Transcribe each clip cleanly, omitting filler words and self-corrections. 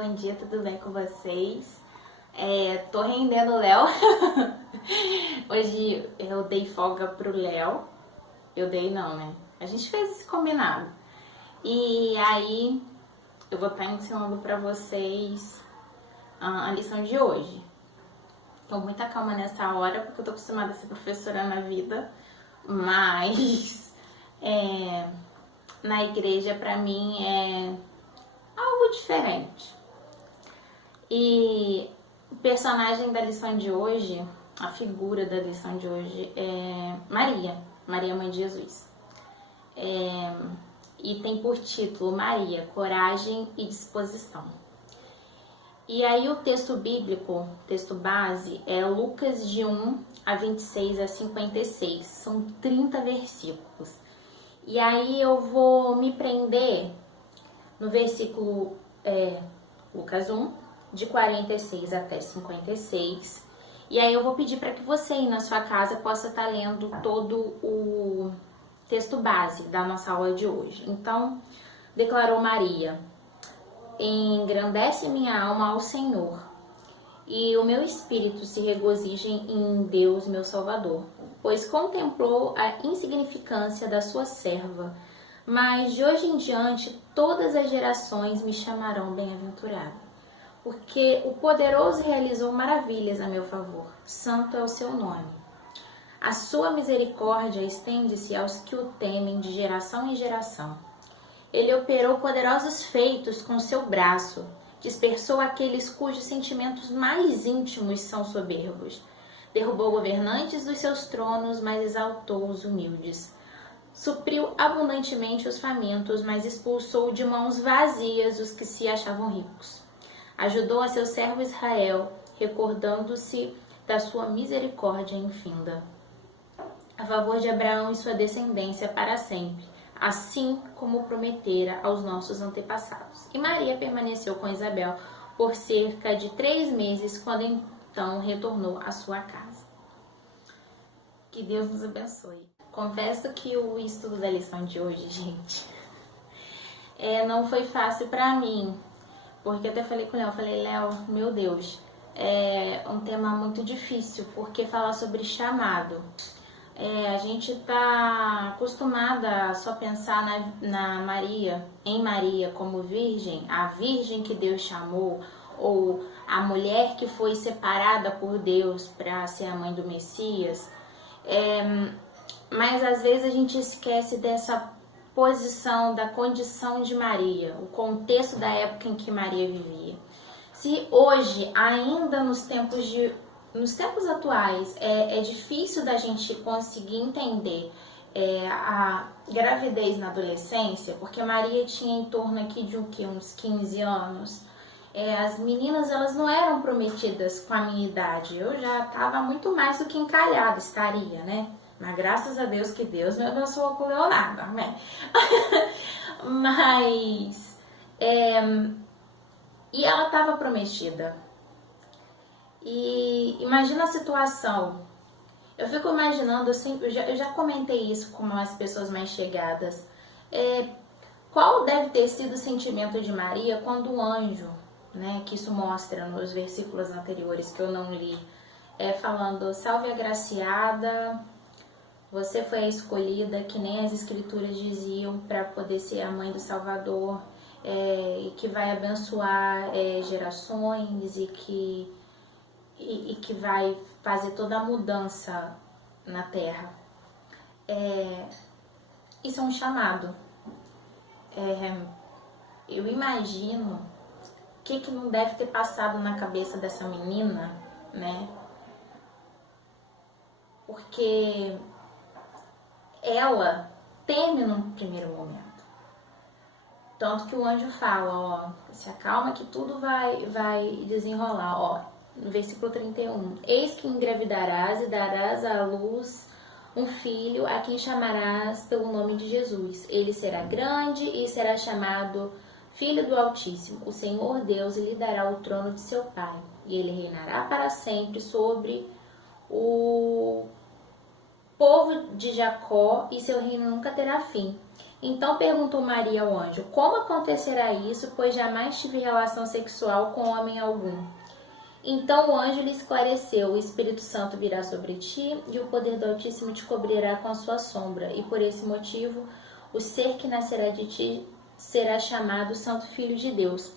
bom dia, tudo bem com vocês? Tô rendendo o Léo. Hoje eu dei folga pro Léo. Eu dei não, né? A gente fez esse combinado. E aí eu vou estar ensinando pra vocês a lição de hoje. Tô muita calma nessa hora, porque eu tô acostumada a ser professora na vida. Mas na igreja pra mim é algo diferente. E o personagem da lição de hoje, a figura da lição de hoje é Maria, Mãe de Jesus. E tem por título Maria, coragem e disposição. E aí o texto bíblico, texto base, é Lucas de 1 a 26 a 56. São 30 versículos. E aí eu vou me prender no versículo Lucas 1, de 46 até 56. E aí eu vou pedir para que você aí na sua casa possa estar lendo todo o texto base da nossa aula de hoje. Então, declarou Maria: engrandece minha alma ao Senhor, e o meu espírito se regozija em Deus, meu Salvador, pois contemplou a insignificância da sua serva. Mas de hoje em diante todas as gerações me chamarão bem-aventurada, porque o poderoso realizou maravilhas a meu favor. Santo é o seu nome. A sua misericórdia estende-se aos que o temem de geração em geração. Ele operou poderosos feitos com seu braço, dispersou aqueles cujos sentimentos mais íntimos são soberbos. Derrubou governantes dos seus tronos, mas exaltou os humildes. Supriu abundantemente os famintos, mas expulsou de mãos vazias os que se achavam ricos. Ajudou a seu servo Israel, recordando-se da sua misericórdia infinda, a favor de Abraão e sua descendência para sempre, assim como prometera aos nossos antepassados. E Maria permaneceu com Isabel por cerca de 3 meses, quando então retornou à sua casa. Que Deus nos abençoe. Confesso que o estudo da lição de hoje, gente, não foi fácil para mim. Porque até falei com o Léo, Léo, meu Deus, é um tema muito difícil, porque falar sobre chamado. A gente tá acostumada a só pensar na Maria, em Maria como virgem, a virgem que Deus chamou, ou a mulher que foi separada por Deus para ser a mãe do Messias. Mas às vezes a gente esquece dessa posição, da condição de Maria, o contexto da época em que Maria vivia. Se hoje, ainda nos tempos atuais, é difícil da gente conseguir entender a gravidez na adolescência, porque Maria tinha em torno aqui de uns 15 anos. As meninas, elas não eram prometidas com a minha idade. Eu já estava muito mais do que encalhada, estaria, né? Mas graças a Deus que Deus me abençoou com o Leonardo, amém? Mas, e ela estava prometida. E imagina a situação. Eu fico imaginando, assim, eu já comentei isso com as pessoas mais chegadas. Qual deve ter sido o sentimento de Maria quando o anjo, né, que isso mostra nos versículos anteriores que eu não li, falando: salve agraciada, você foi a escolhida, que nem as escrituras diziam, para poder ser a mãe do Salvador, e que vai abençoar gerações, e que vai fazer toda a mudança na terra. Isso é um chamado. Eu imagino o que não deve ter passado na cabeça dessa menina, né? Porque ela teme no primeiro momento. Tanto que o anjo fala, se acalma que tudo vai desenrolar, no versículo 31. Eis que engravidarás e darás à luz um filho, a quem chamarás pelo nome de Jesus. Ele será grande e será chamado Filho do Altíssimo. O Senhor Deus lhe dará o trono de seu pai, e ele reinará para sempre sobre o povo de Jacó, e seu reino nunca terá fim. Então perguntou Maria ao anjo: Como acontecerá isso, pois jamais tive relação sexual com homem algum? Então o anjo lhe esclareceu: O Espírito Santo virá sobre ti, e o poder do Altíssimo te cobrirá com a sua sombra, e por esse motivo o ser que nascerá de ti será chamado Santo Filho de Deus.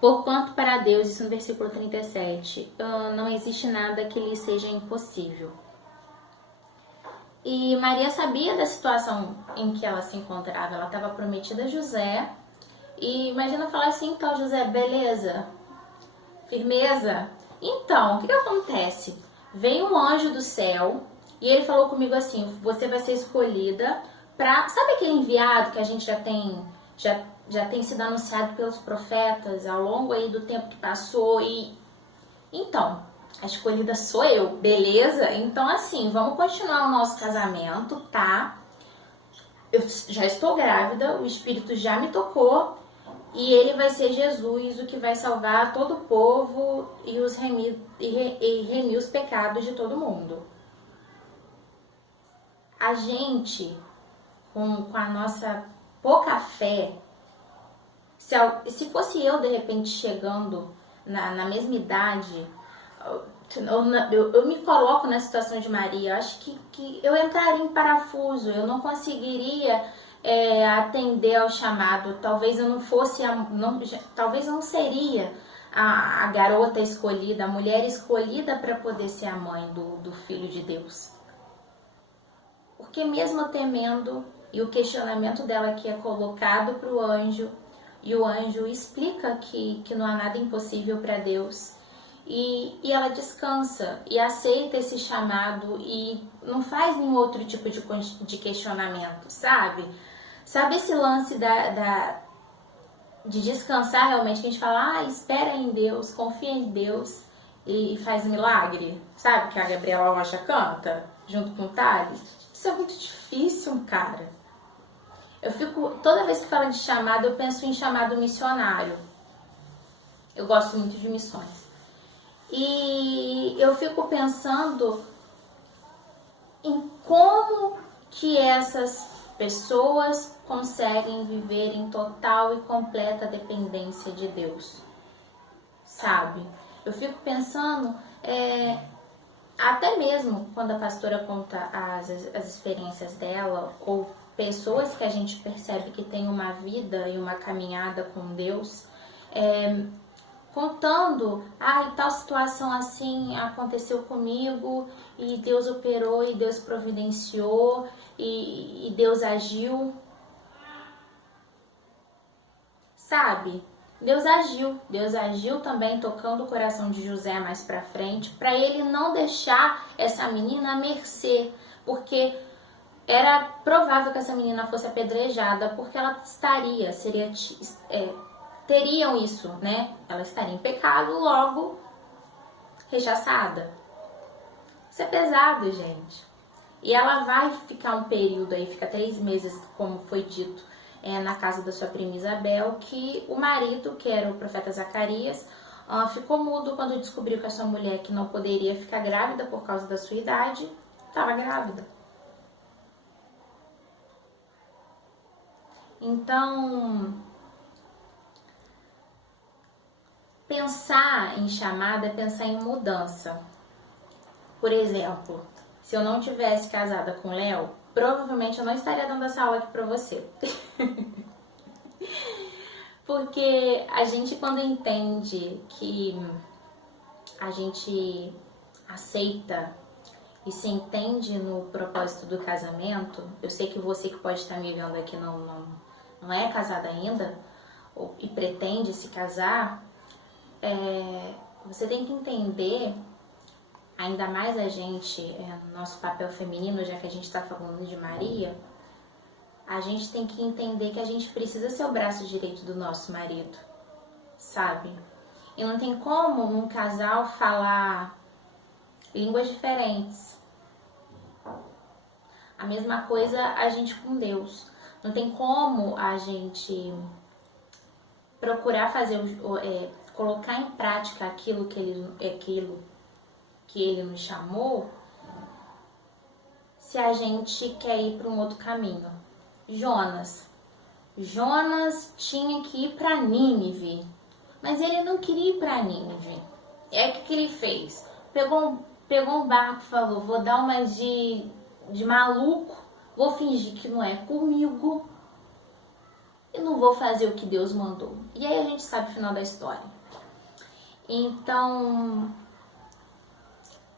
Porquanto para Deus, isso no versículo 37, não existe nada que lhe seja impossível. E Maria sabia da situação em que ela se encontrava. Ela estava prometida a José. E imagina falar assim: então, José, beleza? Firmeza? Então, o que acontece? Veio um anjo do céu e ele falou comigo assim: você vai ser escolhida para... Sabe aquele enviado que a gente já tem sido anunciado pelos profetas ao longo aí do tempo que passou? E então, a escolhida sou eu, beleza? Então, assim, vamos continuar o nosso casamento, tá? Eu já estou grávida, o Espírito já me tocou e ele vai ser Jesus, o que vai salvar todo o povo e remir os pecados de todo mundo. A gente, com a nossa pouca fé, se fosse eu de repente chegando na mesma idade, eu me coloco na situação de Maria. Eu acho que eu entraria em parafuso, eu não conseguiria atender ao chamado. Talvez eu não fosse, talvez eu não seria a garota escolhida, a mulher escolhida para poder ser a mãe do Filho de Deus. Porque mesmo temendo, e o questionamento dela que é colocado para o anjo, e o anjo explica que não há nada impossível para Deus, e ela descansa e aceita esse chamado e não faz nenhum outro tipo de questionamento, sabe? Sabe esse lance de descansar realmente, que a gente fala, espera em Deus, confia em Deus e faz milagre, sabe? Que a Gabriela Rocha canta junto com o Thales. Isso é muito difícil, cara. Toda vez que fala de chamado, eu penso em chamado missionário. Eu gosto muito de missões. E eu fico pensando em como que essas pessoas conseguem viver em total e completa dependência de Deus, sabe? Eu fico pensando, até mesmo quando a pastora conta as experiências dela, ou pessoas que a gente percebe que tem uma vida e uma caminhada com Deus, contando, tal situação assim aconteceu comigo e Deus operou e Deus providenciou e Deus agiu, sabe? Deus agiu também tocando o coração de José mais pra frente, para ele não deixar essa menina à mercê, porque era provável que essa menina fosse apedrejada, porque ela teriam isso, né? Ela estaria em pecado, logo rechaçada. Isso é pesado, gente. E ela vai ficar um período aí, fica 3 meses, como foi dito, na casa da sua prima Isabel, que o marido, que era o profeta Zacarias, ficou mudo quando descobriu que a sua mulher, que não poderia ficar grávida por causa da sua idade, estava grávida. Então, pensar em chamada é pensar em mudança. Por exemplo, se eu não tivesse casada com o Léo, provavelmente eu não estaria dando essa aula aqui pra você. Porque a gente, quando entende que a gente aceita e se entende no propósito do casamento, eu sei que você que pode estar me vendo aqui não é casada ainda, e pretende se casar, você tem que entender, ainda mais a gente, nosso papel feminino, já que a gente está falando de Maria, a gente tem que entender que a gente precisa ser o braço direito do nosso marido, sabe? E não tem como um casal falar línguas diferentes. A mesma coisa a gente com Deus. Não tem como a gente procurar colocar em prática aquilo que ele nos chamou se a gente quer ir para um outro caminho. Jonas tinha que ir para Nínive, mas ele não queria ir para Nínive. É o que ele fez? Pegou um barco e falou: vou dar uma de maluco, vou fingir que não é comigo e não vou fazer o que Deus mandou. E aí a gente sabe o final da história. Então,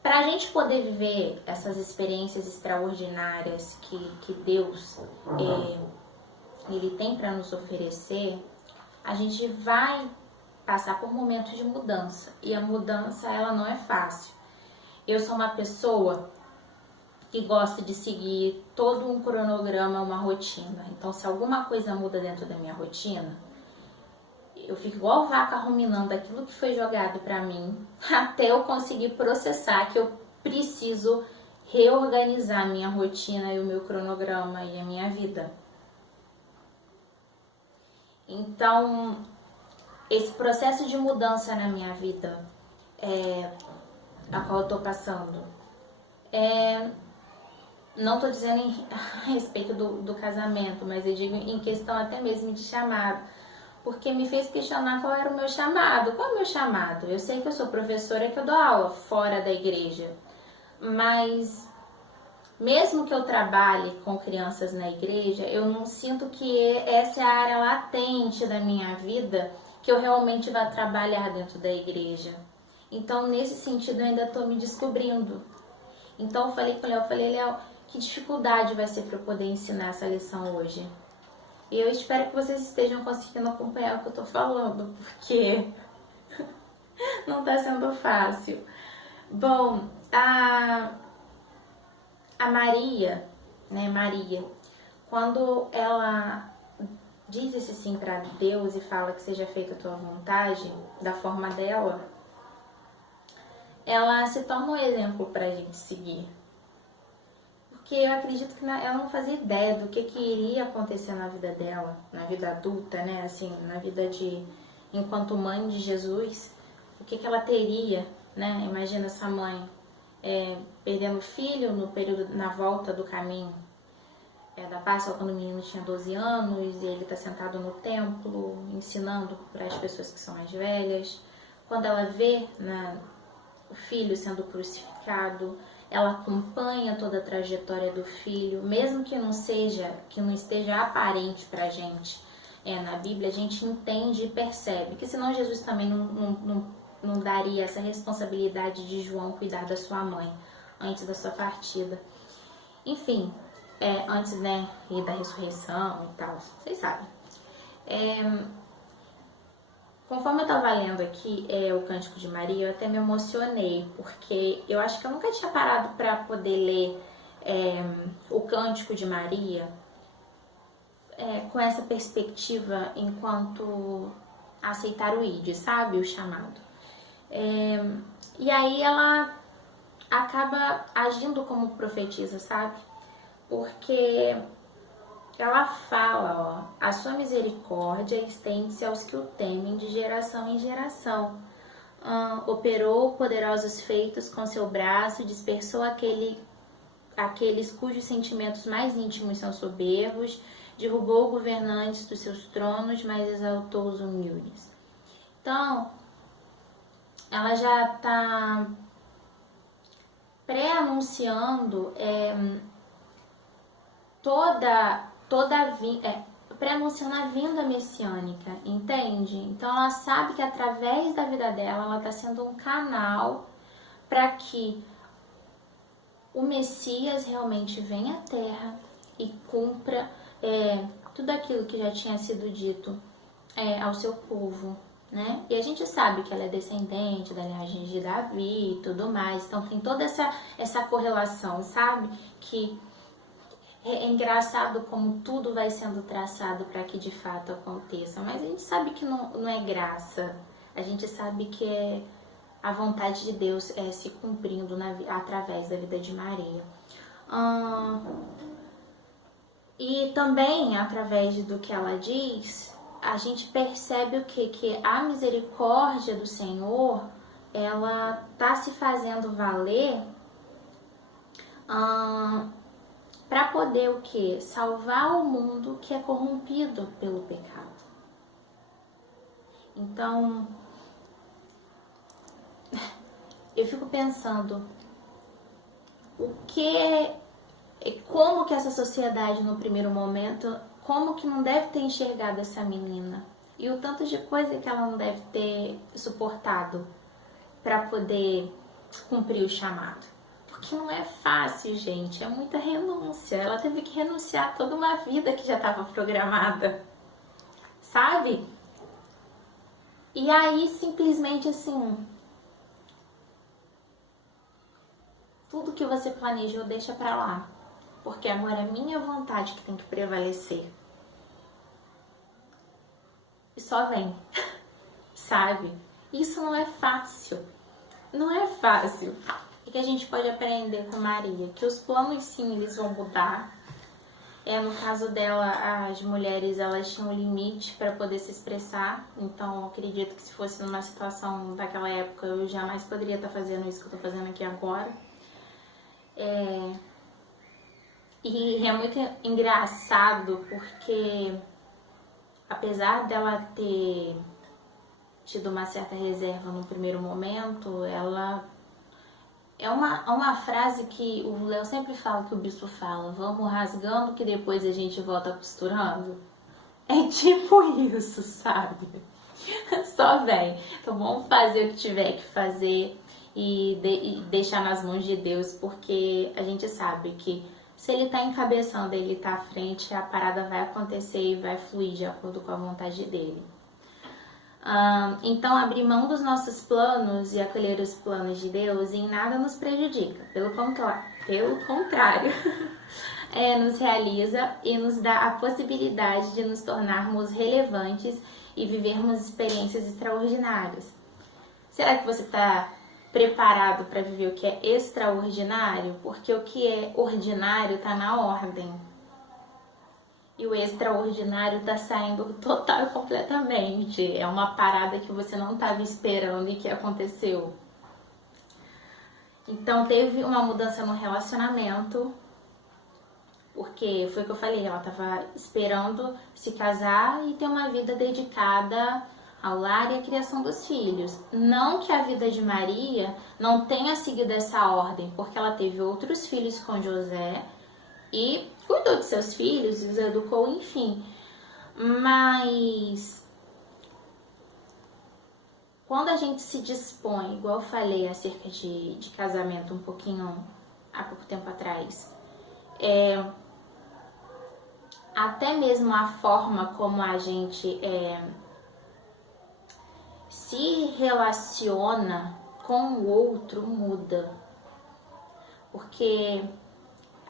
para a gente poder viver essas experiências extraordinárias que Deus ele tem para nos oferecer, a gente vai passar por momentos de mudança. E a mudança, ela não é fácil. Eu sou uma pessoa que gosta de seguir todo um cronograma, uma rotina. Então, se alguma coisa muda dentro da minha rotina, eu fico igual vaca ruminando aquilo que foi jogado para mim, até eu conseguir processar que eu preciso reorganizar a minha rotina e o meu cronograma e a minha vida. Então, esse processo de mudança na minha vida, a qual eu tô passando, não tô dizendo a respeito do casamento, mas eu digo em questão até mesmo de chamado, porque me fez questionar qual era o meu chamado. Qual é o meu chamado? Eu sei que eu sou professora, que eu dou aula fora da igreja, mas mesmo que eu trabalhe com crianças na igreja, eu não sinto que essa é a área latente da minha vida que eu realmente vá trabalhar dentro da igreja. Então, nesse sentido, eu ainda estou me descobrindo. Então, eu falei com o Léo, Léo, que dificuldade vai ser para eu poder ensinar essa lição hoje? E eu espero que vocês estejam conseguindo acompanhar o que eu estou falando, porque não está sendo fácil. Bom, a Maria, né, quando ela diz esse sim para Deus e fala que seja feita a tua vontade, da forma dela, ela se torna um exemplo para a gente seguir. Porque eu acredito que ela não fazia ideia do que iria acontecer na vida dela, na vida adulta, né, assim, na vida enquanto mãe de Jesus, o que ela teria, né, imagina essa mãe perdendo o filho na volta do caminho da Páscoa, quando o menino tinha 12 anos e ele está sentado no templo ensinando para as pessoas que são mais velhas. Quando ela vê o filho sendo crucificado, ela acompanha toda a trajetória do filho, mesmo que não esteja aparente para a gente na Bíblia, a gente entende e percebe que senão Jesus também não daria essa responsabilidade de João cuidar da sua mãe antes da sua partida. Enfim, antes, né, e da ressurreição e tal, vocês sabem. Conforme eu estava lendo aqui o Cântico de Maria, eu até me emocionei, porque eu acho que eu nunca tinha parado para poder ler o Cântico de Maria com essa perspectiva enquanto aceitar o ID, sabe? O chamado. E aí ela acaba agindo como profetisa, sabe? Porque ela fala, a sua misericórdia estende-se aos que o temem de geração em geração. Operou poderosos feitos com seu braço, dispersou aqueles cujos sentimentos mais íntimos são soberbos, derrubou governantes dos seus tronos, mas exaltou os humildes. Então, ela já está pré-anunciando pré-anunciando a vinda messiânica, entende? Então ela sabe que através da vida dela, ela está sendo um canal para que o Messias realmente venha à Terra e cumpra tudo aquilo que já tinha sido dito ao seu povo, né? E a gente sabe que ela é descendente da linhagem de Davi e tudo mais, então tem toda essa correlação, sabe? Que é engraçado como tudo vai sendo traçado para que de fato aconteça, mas a gente sabe que não é graça, a gente sabe que é a vontade de Deus se cumprindo através da vida de Maria. E também, através do que ela diz, a gente percebe o quê? Que a misericórdia do Senhor, ela está se fazendo valer para poder o quê? Salvar o mundo que é corrompido pelo pecado. Então, eu fico pensando como que essa sociedade no primeiro momento, como que não deve ter enxergado essa menina e o tanto de coisa que ela não deve ter suportado para poder cumprir o chamado. Porque não é fácil, gente, é muita renúncia. Ela teve que renunciar a toda uma vida que já estava programada, sabe? E aí, simplesmente assim, tudo que você planejou, deixa pra lá. Porque agora é minha vontade que tem que prevalecer. E só vem, sabe? Isso não é fácil. Não é fácil. O que a gente pode aprender com Maria? Que os planos, sim, eles vão mudar. No caso dela, as mulheres, elas tinham um limite para poder se expressar. Então, eu acredito que se fosse numa situação daquela época, eu jamais poderia estar fazendo isso que eu estou fazendo aqui agora. E é muito engraçado porque, apesar dela ter tido uma certa reserva no primeiro momento, ela... É uma frase que o Léo sempre fala, que o bispo fala: vamos rasgando que depois a gente volta costurando. É tipo isso, sabe? Só vem. Então vamos fazer o que tiver que fazer e deixar nas mãos de Deus, porque a gente sabe que se Ele tá encabeçando, Ele tá à frente, a parada vai acontecer e vai fluir de acordo com a vontade dEle. Então, abrir mão dos nossos planos e acolher os planos de Deus em nada nos prejudica. Pelo contrário, nos realiza e nos dá a possibilidade de nos tornarmos relevantes e vivermos experiências extraordinárias. Será que você está preparado para viver o que é extraordinário? Porque o que é ordinário está na ordem. E o extraordinário tá saindo total e completamente. É uma parada que você não estava esperando e que aconteceu. Então teve uma mudança no relacionamento, porque foi o que eu falei, ela estava esperando se casar e ter uma vida dedicada ao lar e à criação dos filhos. Não que a vida de Maria não tenha seguido essa ordem, porque ela teve outros filhos com José e cuidou de seus filhos, os educou, enfim. Mas quando a gente se dispõe, igual eu falei acerca de casamento um pouquinho há pouco tempo atrás, até mesmo a forma como a gente se relaciona com o outro muda. Porque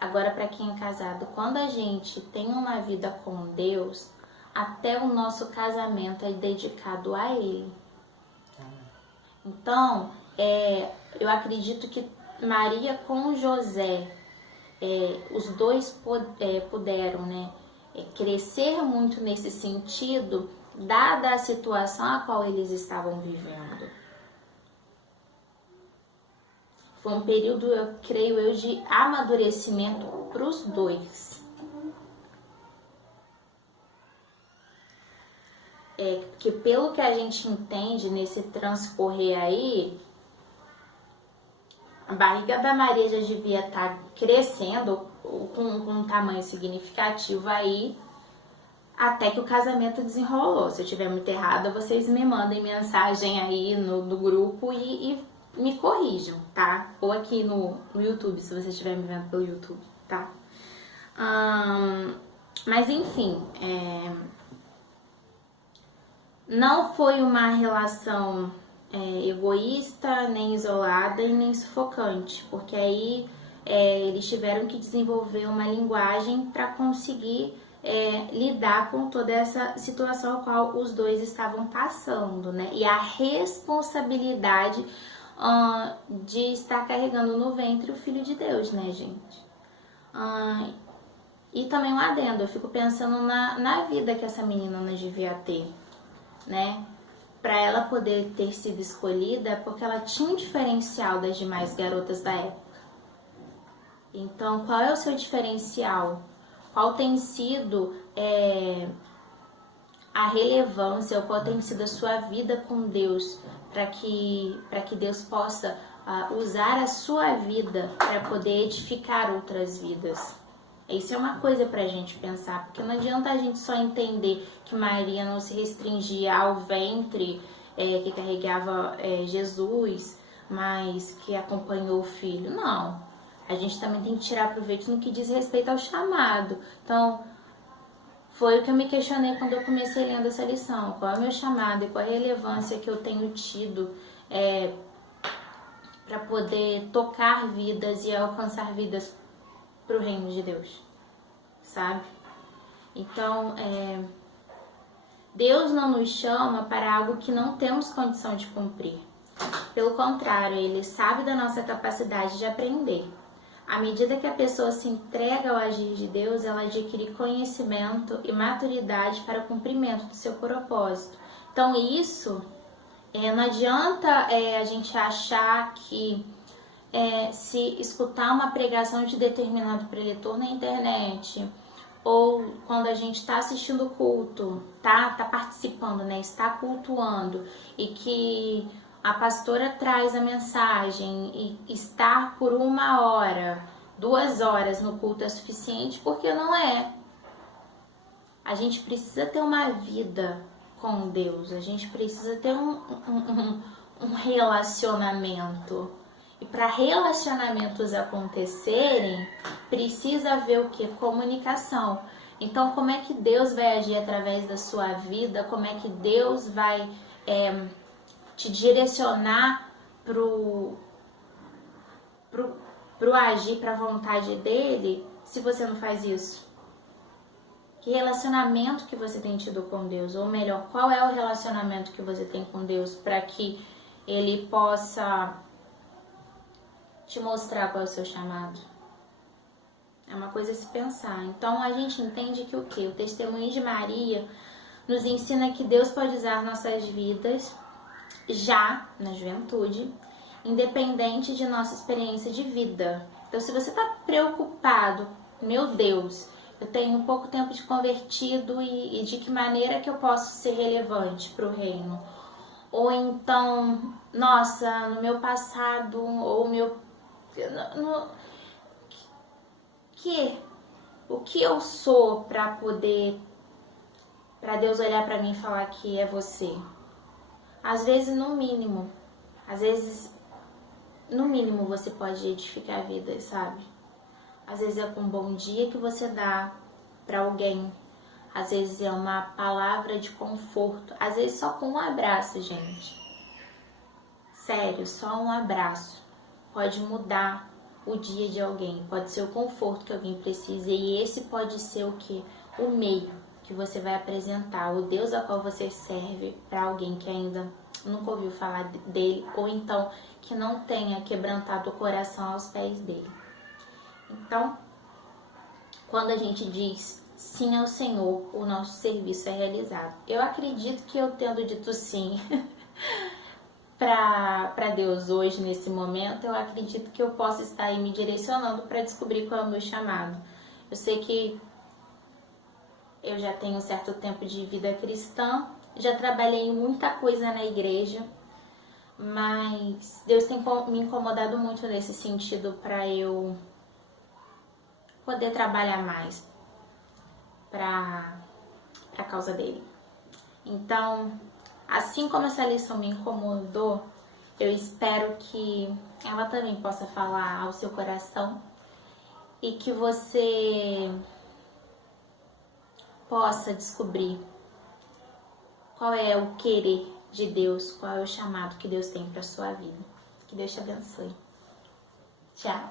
agora, para quem é casado, quando a gente tem uma vida com Deus, até o nosso casamento é dedicado a Ele. Então, eu acredito que Maria com José, os dois puderam, né, crescer muito nesse sentido, dada a situação a qual eles estavam vivendo. Foi um período, eu creio, de amadurecimento para os dois. Que pelo que a gente entende nesse transcorrer aí, a barriga da Maria já devia estar crescendo com um tamanho significativo aí, até que o casamento desenrolou. Se eu estiver muito errada, vocês me mandem mensagem aí no grupo e me corrijam, tá? Ou aqui no YouTube, se você estiver me vendo pelo YouTube, tá? Mas enfim, não foi uma relação egoísta, nem isolada e nem sufocante, porque aí eles tiveram que desenvolver uma linguagem para conseguir lidar com toda essa situação a qual os dois estavam passando, né? E a responsabilidade de estar carregando no ventre o Filho de Deus, né, gente? E também um adendo, eu fico pensando na vida que essa menina não devia ter, né? Para ela poder ter sido escolhida, porque ela tinha um diferencial das demais garotas da época. Então, qual é o seu diferencial? Qual tem sido a relevância, ou qual tem sido a sua vida com Deus, para que Deus possa usar a sua vida para poder edificar outras vidas? Isso é uma coisa para a gente pensar, porque não adianta a gente só entender que Maria não se restringia ao ventre que carregava Jesus, mas que acompanhou o filho. Não, a gente também tem que tirar proveito no que diz respeito ao chamado. Então, foi o que eu me questionei quando eu comecei lendo essa lição. Qual é o meu chamado e qual é a relevância que eu tenho tido para poder tocar vidas e alcançar vidas para o reino de Deus, sabe? Então, Deus não nos chama para algo que não temos condição de cumprir. Pelo contrário, Ele sabe da nossa capacidade de aprender. À medida que a pessoa se entrega ao agir de Deus, ela adquire conhecimento e maturidade para o cumprimento do seu propósito. Então, isso não adianta a gente achar que se escutar uma pregação de determinado preletor na internet, ou quando a gente está assistindo o culto, tá participando, né, está cultuando, e que a pastora traz a mensagem e estar por 1 hora, 2 horas no culto é suficiente, porque não é. A gente precisa ter uma vida com Deus, a gente precisa ter um relacionamento. E para relacionamentos acontecerem, precisa haver o que? Comunicação. Então, como é que Deus vai agir através da sua vida? Como é que Deus vai te direcionar pro agir, para a vontade dele, se você não faz isso? Que relacionamento que você tem tido com Deus? Ou melhor, qual é o relacionamento que você tem com Deus para que ele possa te mostrar qual é o seu chamado? É uma coisa a se pensar. Então a gente entende que o quê? O testemunho de Maria nos ensina que Deus pode usar nossas vidas já na juventude, independente de nossa experiência de vida. Então, se você está preocupado, meu Deus, eu tenho pouco tempo de convertido e de que maneira que eu posso ser relevante para o reino? Ou então, nossa, no meu passado, ou o que eu sou para Deus olhar para mim e falar que é você? Às vezes, no mínimo você pode edificar vidas, sabe? Às vezes é com um bom dia que você dá para alguém. Às vezes é uma palavra de conforto. Às vezes só com um abraço, gente. Sério, só um abraço pode mudar o dia de alguém. Pode ser o conforto que alguém precisa. E esse pode ser o quê? O meio que você vai apresentar, o Deus a qual você serve para alguém que ainda nunca ouviu falar dele, ou então que não tenha quebrantado o coração aos pés dele. Então, quando a gente diz sim ao Senhor, o nosso serviço é realizado. Eu acredito que eu tendo dito sim para Deus hoje, nesse momento, eu acredito que eu possa estar aí me direcionando para descobrir qual é o meu chamado. Eu sei que eu já tenho um certo tempo de vida cristã, já trabalhei em muita coisa na igreja, mas Deus tem me incomodado muito nesse sentido para eu poder trabalhar mais para a causa dele. Então, assim como essa lição me incomodou, eu espero que ela também possa falar ao seu coração e que você possa descobrir qual é o querer de Deus, qual é o chamado que Deus tem para sua vida. Que Deus te abençoe. Tchau!